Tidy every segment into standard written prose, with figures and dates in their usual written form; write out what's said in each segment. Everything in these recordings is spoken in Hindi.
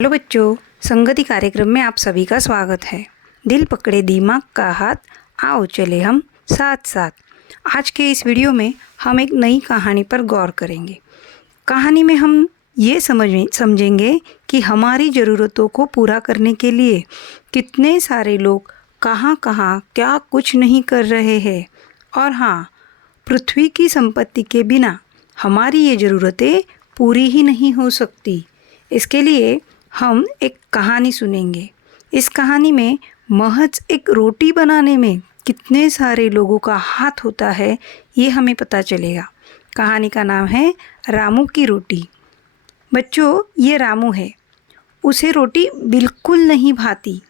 हेलो बच्चों, संगति कार्यक्रम में आप सभी का स्वागत है। दिल पकड़े दिमाग का हाथ, आओ चले हम साथ साथ। आज के इस वीडियो में हम एक नई कहानी पर गौर करेंगे। कहानी में हम ये समझेंगे कि हमारी ज़रूरतों को पूरा करने के लिए कितने सारे लोग कहाँ कहाँ क्या कुछ नहीं कर रहे हैं। और हाँ, पृथ्वी की संपत्ति के बिना हमारी ये ज़रूरतें पूरी ही नहीं हो सकती। इसके लिए हम एक कहानी सुनेंगे। इस कहानी में महज एक रोटी बनाने में कितने सारे लोगों का हाथ होता है, ये हमें पता चलेगा। कहानी का नाम है रामू की रोटी। बच्चों, ये रामू है। उसे रोटी बिल्कुल नहीं भाती,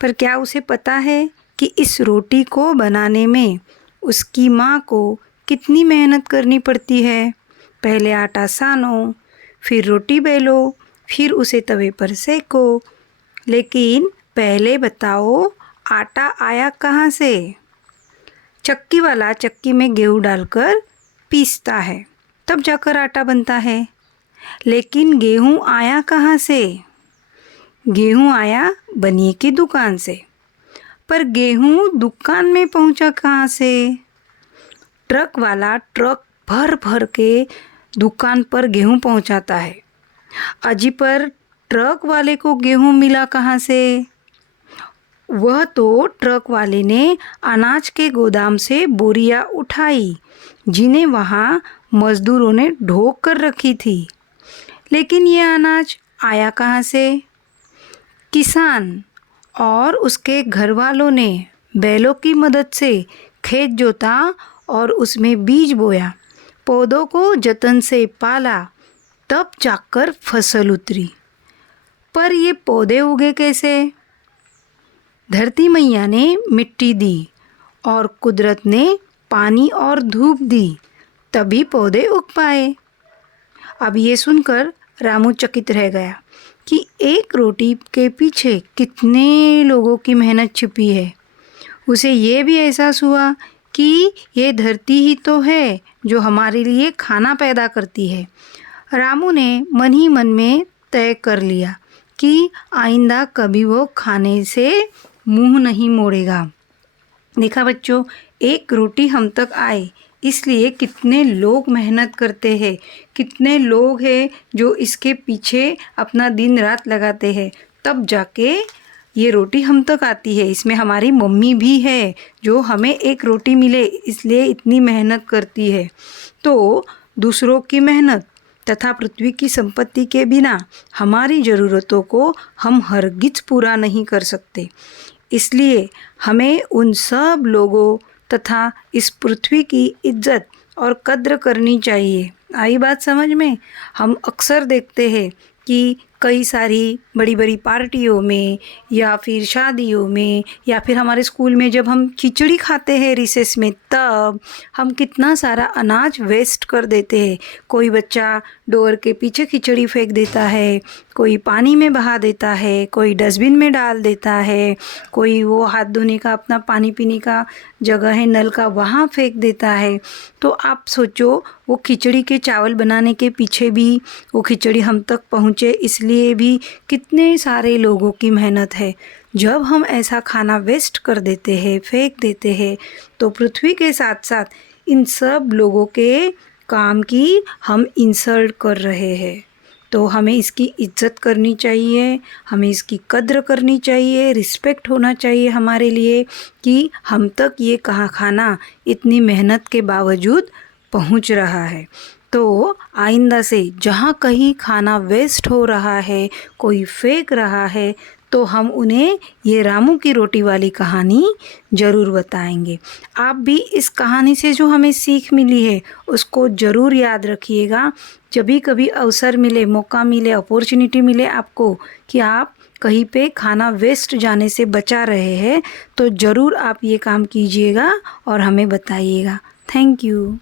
पर क्या उसे पता है कि इस रोटी को बनाने में उसकी माँ को कितनी मेहनत करनी पड़ती है। पहले आटा सानो, फिर रोटी बेलो, फिर उसे तवे पर सेको। लेकिन पहले बताओ, आटा आया कहाँ से? चक्की वाला चक्की में गेहूँ डालकर पीसता है, तब जाकर आटा बनता है। लेकिन गेहूँ आया कहाँ से? गेहूँ आया बनिए की दुकान से। पर गेहूँ दुकान में पहुँचा कहाँ से? ट्रक वाला ट्रक भर भर के दुकान पर गेहूँ पहुँचाता है। अजी, पर ट्रक वाले को गेहूँ मिला कहाँ से? वह तो ट्रक वाले ने अनाज के गोदाम से बोरियां उठाई, जिन्हें वहाँ मजदूरों ने ढोक कर रखी थी। लेकिन ये अनाज आया कहाँ से? किसान और उसके घर वालों ने बैलों की मदद से खेत जोता और उसमें बीज बोया, पौधों को जतन से पाला, तब जाकर फसल उतरी। पर ये पौधे उगे कैसे? धरती मैया ने मिट्टी दी और कुदरत ने पानी और धूप दी, तभी पौधे उग पाए। अब ये सुनकर रामू चकित रह गया कि एक रोटी के पीछे कितने लोगों की मेहनत छिपी है। उसे ये भी एहसास हुआ कि ये धरती ही तो है जो हमारे लिए खाना पैदा करती है। रामू ने मन ही मन में तय कर लिया कि आइंदा कभी वो खाने से मुंह नहीं मोड़ेगा। देखा बच्चों, एक रोटी हम तक आए इसलिए कितने लोग मेहनत करते हैं, कितने लोग हैं जो इसके पीछे अपना दिन रात लगाते हैं, तब जाके ये रोटी हम तक आती है। इसमें हमारी मम्मी भी है जो हमें एक रोटी मिले इसलिए इतनी मेहनत करती है। तो दूसरों की मेहनत तथा पृथ्वी की संपत्ति के बिना हमारी ज़रूरतों को हम हरगिज पूरा नहीं कर सकते। इसलिए हमें उन सब लोगों तथा इस पृथ्वी की इज्जत और कद्र करनी चाहिए। आई बात समझ में? हम अक्सर देखते हैं कि कई सारी बड़ी बड़ी पार्टियों में या फिर शादियों में या फिर हमारे स्कूल में जब हम खिचड़ी खाते हैं रिसेस में, तब हम कितना सारा अनाज वेस्ट कर देते हैं। कोई बच्चा डोर के पीछे खिचड़ी फेंक देता है, कोई पानी में बहा देता है, कोई डस्टबिन में डाल देता है, कोई वो हाथ धोने का अपना पानी पीने का जगह है नल का, वहाँ फेंक देता है। तो आप सोचो, वो खिचड़ी के चावल बनाने के पीछे भी वो खिचड़ी हम तक पहुँचे इसलिए भी कितने सारे लोगों की मेहनत है। जब हम ऐसा खाना वेस्ट कर देते हैं, फेंक देते हैं, तो पृथ्वी के साथ साथ इन सब लोगों के काम की हम इंसल्ट कर रहे हैं। तो हमें इसकी इज्जत करनी चाहिए, हमें इसकी कद्र करनी चाहिए, रिस्पेक्ट होना चाहिए हमारे लिए कि हम तक ये खाना इतनी मेहनत के बावजूद पहुंच रहा है। तो आइंदा से जहाँ कहीं खाना वेस्ट हो रहा है, कोई फेंक रहा है, तो हम उन्हें ये रामू की रोटी वाली कहानी ज़रूर बताएंगे। आप भी इस कहानी से जो हमें सीख मिली है उसको ज़रूर याद रखिएगा। जब भी कभी अवसर मिले, मौका मिले, अपॉर्चुनिटी मिले आपको कि आप कहीं पे खाना वेस्ट जाने से बचा रहे हैं, तो ज़रूर आप ये काम कीजिएगा और हमें बताइएगा। Thank you.